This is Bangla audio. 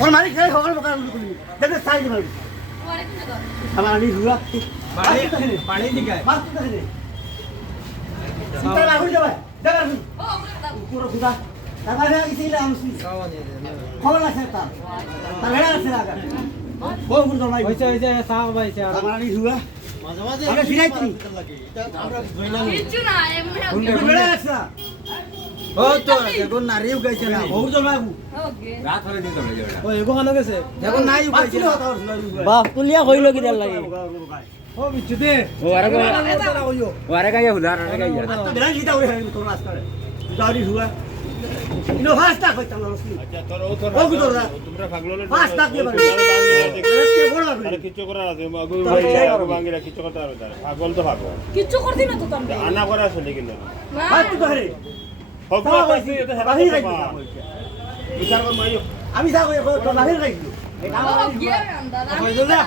ওর মালিক খাই হকাল বকাল করি দেখে সাইজ ভালো আমার আনি রুয়া পানি দিকে মাছ তো দেখে সিতা লাগু যাবে দেখা পুরো খুদা তারপরে ইসিলা আমসি খবর আছে তার হেড়া আছে লাগা বহু গুণ জমাই হইছে সাহ ভাইছে আমার আনি রুয়া আমরা ফিরাই তুমি কিচ্ছু না এমনি হেড়া আছে ও তো দেখুন নারীও গাইছে না বহু জমাবু ওকে রাত হলে দিন তোমরা যাবে ও এগো হানো গেছে দেখুন নাই গাইছে না বাহ তুলিয়া হইল কি দাল লাগে ও বিচ্ছু দে ও আরে গায় উদার আরে গায় তো বেলা জিতা হই তোর রাস্তা গাড়ি রুয়া ইনো ফাস্টা কইতাম না রসি আচ্ছা তোর ও গুদরা তোমরা ভাগলো ফাস্টা দিয়ে বাড়ি কে বড় আরে কিছু করার আছে বাঙ্গিরা কিছু করতে পারবে তার পাগল তো পাগল কিচ্ছু করতি না তো তুমি আনা করা আছে কিন্তু হাত তো ধরে হোক তাও কইছি এটা বাহির হেবা রাখি বিচার কর মাইও আমি যাবো তো বাহির রাখি ও গিয়ে আন্দা হইলো না